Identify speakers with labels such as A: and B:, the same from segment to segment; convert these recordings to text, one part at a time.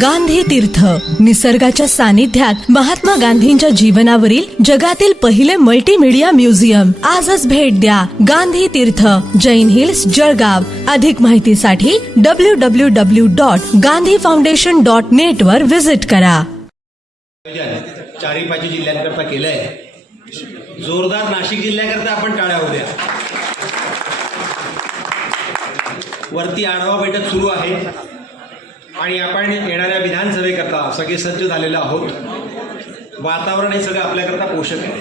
A: गांधी तीर्थ. निसर्गाच्या सानिध्यात महात्मा गांधींच्या जीवनावरील जगातील पहिले मल्टीमीडिया म्युझियम आजच भेट द्या गांधी तीर्थ. जैन हिल्स जळगाव. अधिक माहितीसाठी W W W dot Gandhi foundation dot net वर व्हिजिट करा.
B: चारही पाच जिल्ह्यांकरता केलंय. जोरदार नाशिक जिल्ह्याकरता आपण टाळ्या द्या वरती आढावा बैठक सुरू आहे. आणि आपण येणाऱ्या विधानसभेकरता सगळे सज्ज झालेलो आहोत. वातावरण हे सगळं आपल्याकरता पोषक आहे.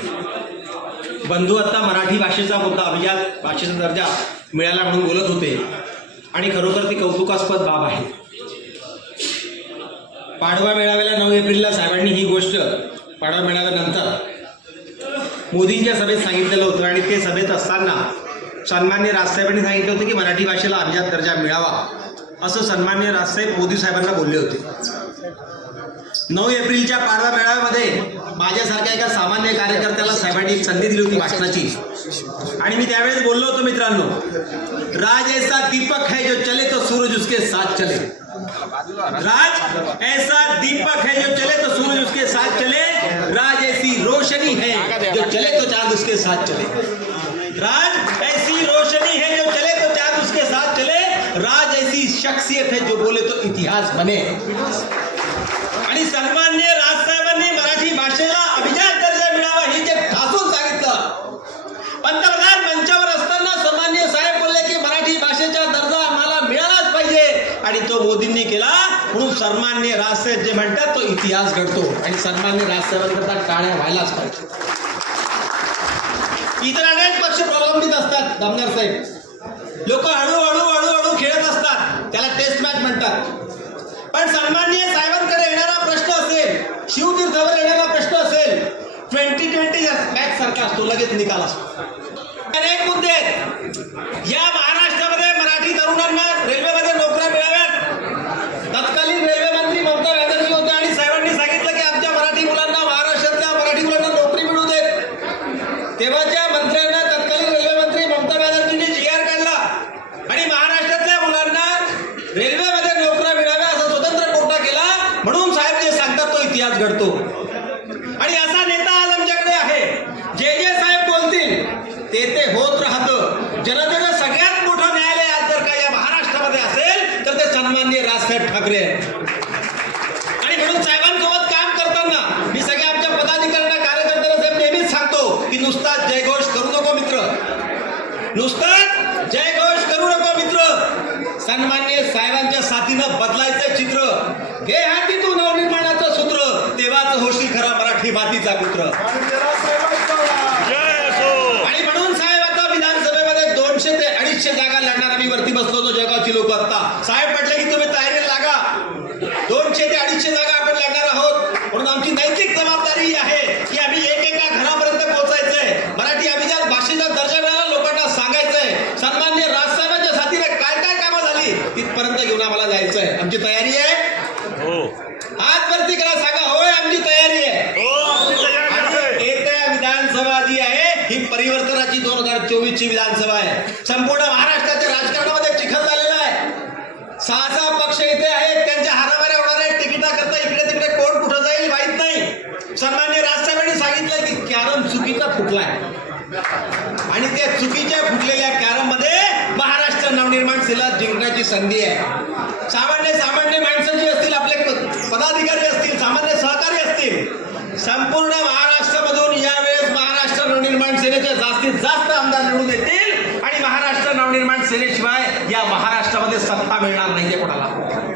B: बंधू आत्ता मराठी भाषेचा मुद्दा अभिजात भाषेचा दर्जा मिळाला म्हणून बोलत होते. आणि खरोखर ती कौतुकास्पद बाब आहे. पाडवा मेळाव्याला नऊ एप्रिलला साहेबांनी ही गोष्ट पाडवा मेळाव्यानंतर मोदींच्या सभेत सांगितलेलं होतं. आणि ते सभेत असताना सन्मान्य राजसाहेबांनी सांगितलं होतं की मराठी भाषेला अभिजात दर्जा मिळावा. असं सन्मान्य राजसाहेब मोदी साहेबांना बोलले होते. नऊ एप्रिलच्या पाडवा मेळाव्यामध्ये माझ्यासारख्या एका सामान्य कार्यकर्त्याला साहेबांनी एक संधी दिली होती भाषणाची. आणि मी त्यावेळेस बोललो होतो मित्रांनो राज ऐसा दीपक है जो चले तो सूरज उसके साथ चले. राज ऐसा दीपक है जो चले तो सूरज उसके साथ चले. राज ऐसी रोशनी है जो चले तो चांद उसके साथ चले. राज शख्सियत है जो बोले तो इतिहास बने। आणि सन्मान्य राजसाहेबांनी मराठी भाषेला अभिजात दर्जा मिळावा हे जे ठासून सांगितलं. पंतप्रधान मंचावर असताना सन्मान्य साहेब बोलले की मराठी भाषेचा दर्जा आम्हाला मिळालाच पाहिजे. आणि तो मोदींनी केला. म्हणून सन्मान्य राजसाहेब जे म्हणतात तो इतिहास घडतो. आणि सन्मान्य राजसाहेबांकरता टाळ्या व्हायलाच पाहिजे. इतर अनेक पक्ष प्रलंबित असतात दामदार साहेब. लोक हळूहळू त्याला टेस्ट मॅच म्हणतात. पण सन्मान्य साहेबांकडे येणारा प्रश्न असेल शिवतीर्थावर येणारा प्रश्न असेल ट्वेंटी ट्वेंटी मॅच सारखा असतो लगेच निकाल असतो. अनेक मुद्दे या महाराष्ट्रामध्ये मराठी तरुणांना रेल्वेमध्ये नोकऱ्या मिळाव्यात तत्कालीन रेल्वे मंत्री ममता बॅनर्जी होत्या आणि साहेबांनी सांगितलं की आमच्या मराठी मुलांना महाराष्ट्रातल्या मराठी मुलांना नोकरी मिळू देत तेव्हाच्या मंत्र्यांना तत्कालीन रेल्वे मंत्री ममता बॅनर्जींनी जी आर काढला आणि महाराष्ट्रातल्या मुलांना रेल्वेमध्ये नोकऱ्या मिळाव्या असा स्वतंत्र कोटा केला म्हणून साहेब जे सांगतात तो इतिहास घडतो आणि असा नेता आज आमच्याकडे आहे. जे जे साहेब बोलतील ते ते होत राहतं. जनतेचं सगळ्यात मोठं न्यायालय आज जर का या महाराष्ट्रामध्ये असेल तर ते सन्माननीय राजसाहेब ठाकरे आणि म्हणून साहेबांसोबत काम करताना मी सगळ्या आमच्या पदाधिकाऱ्यांना कार्यकर्त्यांना साहेब नेहमीच सांगतो की नुसता जयघोष करू नको मित्र. नुसताच जयघोष करू नको मित्र. सन्मान्य साहेबांच्या साथीनं बदलायचं चित्र. हे हाती तू. मराठी मातीचा पुत्र. आणि म्हणून साहेब आता विधानसभेमध्ये दोनशे ते अडीचशे जागा लढणार आम्ही वरती बसलो होतो जळगावची लोक आता. साहेब म्हटले की तुम्ही तयारीला लागा. दोनशे ते अडीचशे जागा आपण लढणार आहोत. म्हणून आमची नैतिक जबाबदारी ही आहे की आम्ही एकेका घरापर्यंत पोहोचायचंय. मराठी अभिजात भाषेचा दर्जा मिळाला लोकांना सांगायचंय. सन्मान्य राजसाहेबांच्या साथीने काय काय कामं झाली तिथपर्यंत घेऊन आम्हाला जायचंय. आमची तयारी आहे? हात वरती करा सांगा होय आमची तयारी आहे आणि येत्या विधानसभा जी आहे ही परिवर्तनाची दोन हजार चोवीस ची विधानसभा आहे. संपूर्ण महाराष्ट्राच्या राजकारणामध्ये चिखल झालेला आहे. सहा सहा पक्ष इथे आहेत. त्यांच्या हारामाऱ्या होणार आहेत तिकिटा करता इकडे तिकडे कोण कुठं जाईल माहीत नाही. सन्मान्य राजसाहेबांनी सांगितलं की कॅरम चुकीचा फुटलाय. आणि त्या चुकीच्या फुटलेल्या कॅरममध्ये महाराष्ट्र नवनिर्माण सेना जिंकण्याची संधी आहे. सामान्य सामान्य माणसं जी असतील आपले पदाधिकारी असतील सामान्य सहकारी असतील संपूर्ण जास्तीत जास्त आमदार निवडून येतील आणि महाराष्ट्र नवनिर्माण सेनेशिवाय या महाराष्ट्रामध्ये सत्ता मिळणार नाहीये कोणाला.